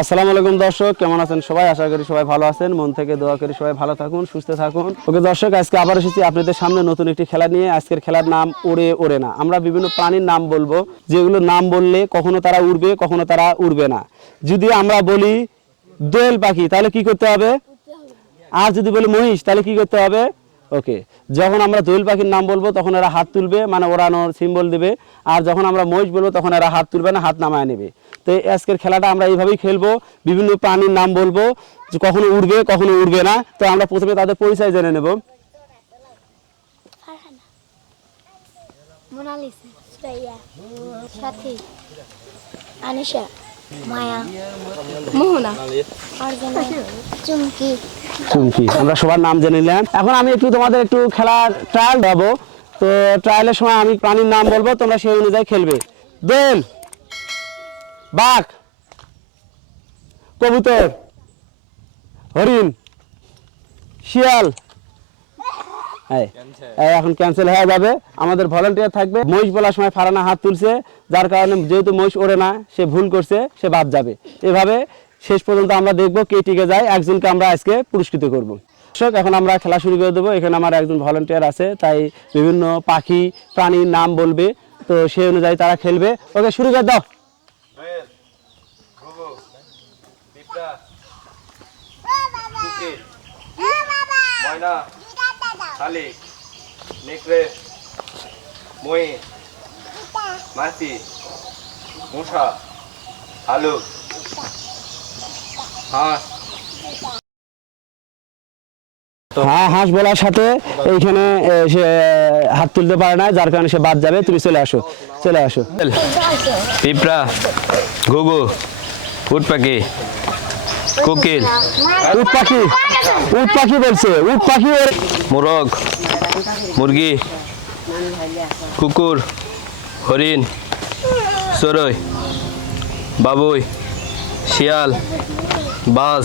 আসসালামু আলাইকুম দর্শক, কেমন আছেন সবাই? আশা করি সবাই ভালো আছেন। মন থেকে দোয়া করি সবাই ভালো থাকুন, সুস্থ থাকুন। ওকে দর্শক, আজকে আবার এসেছি আপনাদের সামনে নতুন একটি খেলা নিয়ে। আজকের খেলার নাম ওড়ে ওড়ে না। আমরা বিভিন্ন প্রাণীর নাম বলব যেগুলো নাম বললে কখনো তারা উড়বে, কখনো তারা উড়বে না। যদি আমরা বলি দোয়েল পাখি, তাহলে কি করতে হবে? আর যদি বলি মহিষ, তাহলে কি করতে হবে? ওকে, যখন আমরা দোয়েল পাখির নাম বলব, তখন এরা হাত তুলবে মানে ওড়ানোর সিম্বল দিবে। আর যখন আমরা মহিষ বলব, তখন এরা হাত তুলবে না, হাত নামায় নেবে। তো আজকের খেলাটা আমরা এইভাবেই খেলব, বিভিন্ন প্রাণীর নাম বলব, যে কখনো উড়বে কখনো উড়বে না। তো আমরা প্রথমে তাদের পরিচয় জেনে নেব। মোনালিসা সাথী, আনিশা। মায়া। মোহনা। চুমকি। চুমকি। আমরা সবার নাম জেনে নিলাম। এখন আমি একটু তোমাদের একটু খেলার ট্রায়াল দেবো তো ট্রায়ালের সময় আমি প্রাণীর নাম বলব তোমরা সেই অনুযায়ী খেলবে। দোয়েল বাঘ কবুতর হরিণ শিয়াল এই, এই এখন ক্যান্সেল হয়ে যাবে। আমাদের ভলান্টিয়ার থাকবে। মহিষ বলার সময় ফারানা হাত তুলছে। যার কারণে যেহেতু মহিষ ওড়ে না সে ভুল করছে সে বাদ যাবে। এভাবে শেষ পর্যন্ত আমরা দেখব কে টিকে যায় একজনকে আমরা আজকে পুরস্কৃত করব। দর্শক এখন আমরা খেলা শুরু করে দেবো। এখানে আমার একজন ভলান্টিয়ার আছে তাই বিভিন্ন পাখি প্রাণীর নাম বলবে। তো সেই অনুযায়ী তারা খেলবে। ওকে শুরু করে দাও। ময়না মই মাছি মশা আলু হাঁস। হ্যাঁ হাঁস বলার সাথে এইখানে সে হাত তুলতে পারে না যার কারণে সে বাদ যাবে। তুমি চলে আসো চলে আসো। পিঁপড়া ঘুঘু উট পাখি কোকিল। উট পাখি উট পাখি বলছে উট পাখি মোরগ মুরগি কুকুর হরিণ চড়ই বাবুই শিয়াল বাস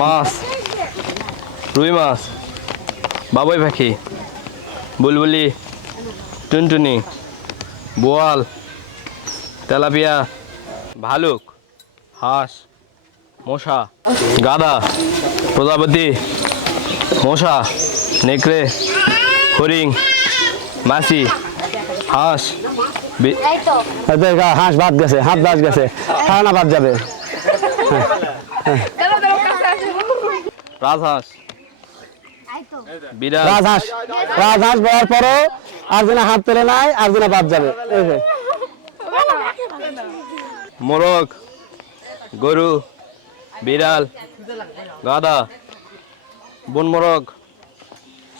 মাছ রুই মাছ বাবুই পাখি বুলবুলি টুনটুনি বোয়াল। তেলাপিয়া ভালুক হাঁস মশা গাদা প্রজাপতি মশা নেকড়ে হরিং মাছি হাঁস হাঁস বাদ গেছে হাত বাদ গেছে খানা বাদ যাবে। রাজহাঁস রাজহাঁস রাজহাঁস বলার পরও আর যেন হাত পেলে নাই আর যেন বাদ যাবে। মোরগ, গরু, বিড়াল গাদা বনমোরগ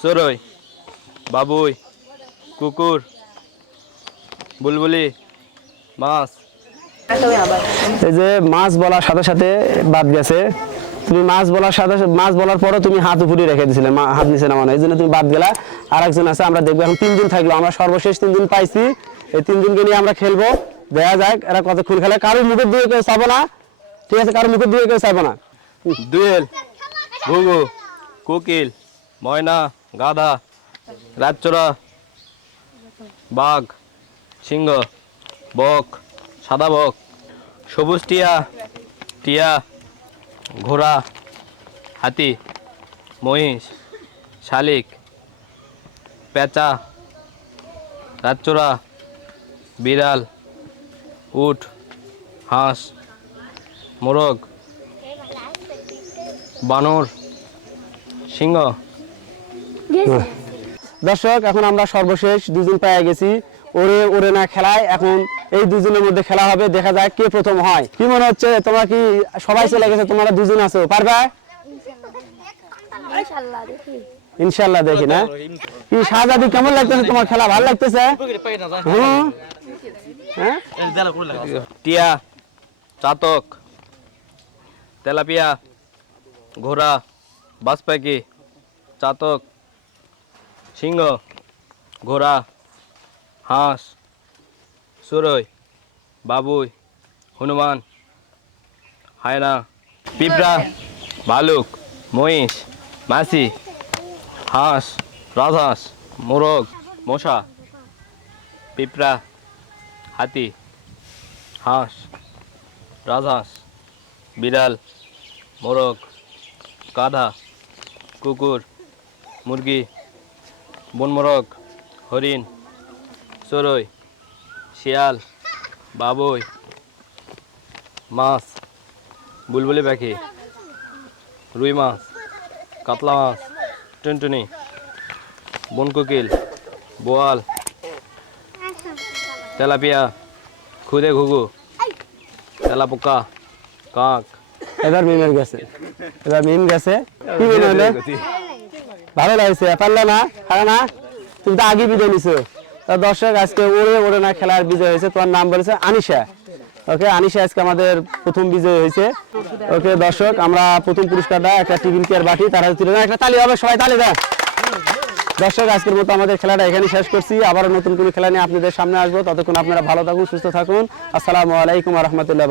চড়ই, বাবুই, কুকুর, বুলবুলি, মাছ। এই যে মাছ বলার সাথে সাথে বাদ গেছে। তুমি মাছ বলার সাথে মাছ বলার পরও তুমি হাত উপরে রেখে দিছিলে হাত নিচে নামানো। এই জন্য তুমি বাদ গেলা। আর একজন আছে, আমরা দেখব। এখন তিনজন থাকল, আমরা সর্বশেষ তিনজন পাইছি। এই তিনজনকে নিয়ে আমরা খেলব। দেখা যাক, এরা কতক্ষণ খেলে কারোর মুখের দিকে কেউ চাবো না। ঠিক আছে, কারও মুখের দিকে কেউ চাবো না। দুয়েল ঘুঘু কোকিল, ময়না, গাধা, রাজচোরা, বাঘ, সিংহ, বক, সাদা বক, সবুজ টিয়া টিয়া, ঘোড়া, হাতি, মহিষ, শালিক, পেঁচা, রাজচোরা, বিড়াল উট হাঁস মোরগ বানর সিংহ। দর্শক এখন আমরা সর্বশেষ দুজন পেয়ে গেছি। ওরে ওরে না খেলায় এখন এই দুজনের মধ্যে খেলা হবে দেখা যায় কে প্রথম হয়। কি মনে হচ্ছে তোমরা কি সবাই চলে গেছে তোমরা দুজন আছো পারবে? ইনশাল্লাহ দেখি। না। কি শাহজাদি কেমন লাগতেছে তোমার খেলা? ভালো লাগতেছে? হ্যাঁ? টিয়া চাতক তেলাপিয়া ঘোড়া বাজপাখি চাতক সিংহ ঘোড়া হাঁস চড়ই বাবুই হনুমান হায়না পিঁপড়া ভালুক মহিষ মাছি হাঁস রাজহাঁস মোরগ মশা পিঁপড়া হাতি, হাঁস, রাজহাঁস, বিড়াল, মোরগ, গাধা, কুকুর, মুরগি, বনমোরগ, হরিণ, চড়ই, শিয়াল, বাবুই, মাছ, বুলবুলি পাখি, রুই মাছ, কাতলা মাছ, টুনটুনি, বনকুকিল, বোয়াল তেলাপিয়া খুদে ঘুঘু তেলাপোকা কাক। এবার মিমের গেছে। এবার মিম গেছে। কি মনে হলো ভালো লাগছে পারলে না? পারে না? তুমি তো আগে বিজয় নিছো। তা দর্শক আজকে ওড়ে ওড়ে না খেলার বিজয় হয়েছে তোমার নাম বলেছে আনিশা। ওকে আনিশা আজকে আমাদের প্রথম বিজয় হয়েছে। ওকে দর্শক আমরা প্রথম পুরস্কারটা একটা টিফিন কেয়ার বাটি তারা তুলে না একটা তালি হবে সবাই তালি দেয় দর্শক, আজকের মতো আমাদের খেলাটা এখানে শেষ করছি। আবারও নতুন কোনো খেলা নিয়ে আপনাদের সামনে আসব। ততক্ষণ আপনারা ভালো থাকুন, সুস্থ থাকুন। আসসালামু আলাইকুম রহমতুল্লাহ